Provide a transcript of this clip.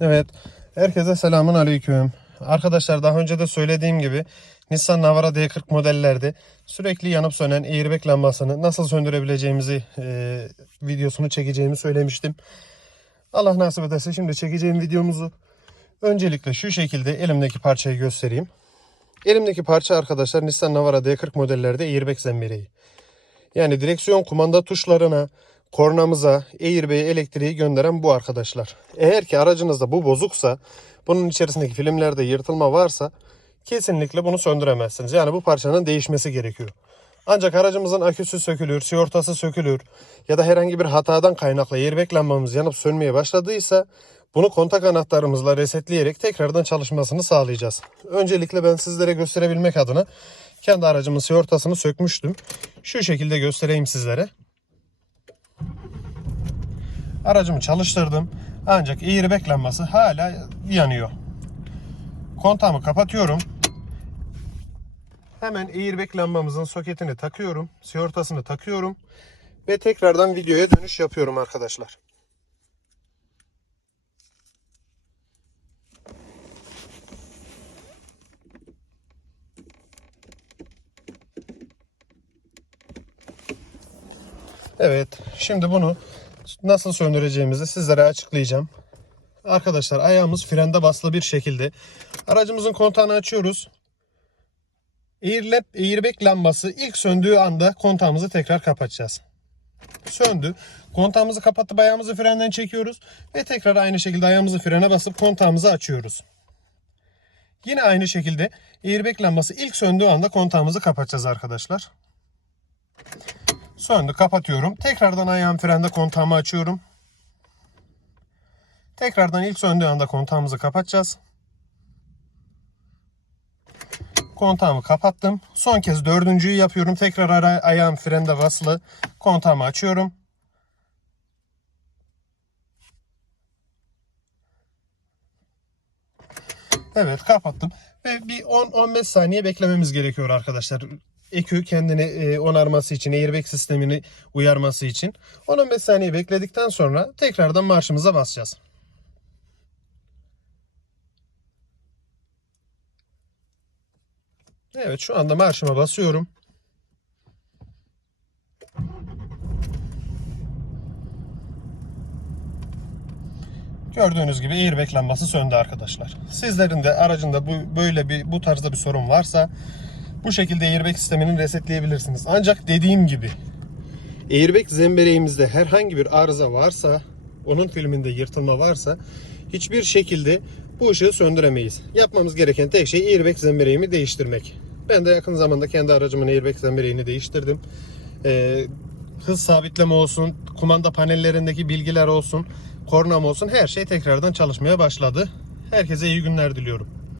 Evet. Herkese selamun aleyküm. Arkadaşlar daha önce de söylediğim gibi Nissan Navara D40 modellerde sürekli yanıp sönen airbag lambasını nasıl söndürebileceğimizi e, videosunu çekeceğimi söylemiştim. Allah nasip ederse şimdi çekeceğim videomuzu öncelikle şu şekilde elimdeki parçayı göstereyim. Elimdeki parça arkadaşlar Nissan Navara D40 modellerde airbag zembereği. Yani direksiyon kumanda tuşlarına, kornamıza, airbag'e elektriği gönderen bu arkadaşlar. Eğer ki aracınızda bu bozuksa, bunun içerisindeki filmlerde yırtılma varsa kesinlikle bunu söndüremezsiniz. Yani bu parçanın değişmesi gerekiyor. Ancak aracımızın aküsü sökülür, sigortası sökülür ya da herhangi bir hatadan kaynaklı airbag lambamız yanıp sönmeye başladıysa bunu kontak anahtarımızla resetleyerek tekrardan çalışmasını sağlayacağız. Öncelikle ben sizlere gösterebilmek adına kendi aracımın sigortasını sökmüştüm. Şu şekilde göstereyim sizlere. Aracımı çalıştırdım. Ancak airbag lambası hala yanıyor. Kontağımı kapatıyorum. Hemen airbag lambamızın soketini takıyorum. Sigortasını takıyorum. Ve tekrardan videoya dönüş yapıyorum arkadaşlar. Evet, şimdi bunu nasıl söndüreceğimizi sizlere açıklayacağım. Arkadaşlar ayağımız frende basılı bir şekilde aracımızın kontağını açıyoruz. Airbag, airbag lambası ilk söndüğü anda kontağımızı tekrar kapatacağız. Söndü. Kontağımızı kapatıp ayağımızı frenden çekiyoruz ve tekrar aynı şekilde ayağımızı frene basıp kontağımızı açıyoruz. Yine aynı şekilde airbag lambası ilk söndüğü anda kontağımızı kapatacağız arkadaşlar. Söndü kapatıyorum. Tekrardan ayağım frende kontağımı açıyorum. Tekrardan ilk söndüğü anda kontağımızı kapatacağız. Kontağımı kapattım. Son kez dördüncüyü yapıyorum. Tekrar ayağım frende basılı. Kontağımı açıyorum. Evet kapattım. Ve bir 10-15 saniye beklememiz gerekiyor arkadaşlar. EQ kendini e, onarması için, airbag sistemini uyarması için. 10-15 saniye bekledikten sonra tekrardan marşımıza basacağız. Evet şu anda marşıma basıyorum. Gördüğünüz gibi airbag lambası söndü arkadaşlar. Sizlerin de aracında bu böyle bir bu tarzda bir sorun varsa bu şekilde airbag sistemini resetleyebilirsiniz. Ancak dediğim gibi airbag zembereğimizde herhangi bir arıza varsa, onun filminde yırtılma varsa hiçbir şekilde bu ışığı söndüremeyiz. Yapmamız gereken tek şey airbag zembereğimi değiştirmek. Ben de yakın zamanda kendi aracımın airbag zembereğini değiştirdim. Ee, hız sabitleme olsun, kumanda panellerindeki bilgiler olsun, kornam olsun her şey tekrardan çalışmaya başladı. Herkese iyi günler diliyorum.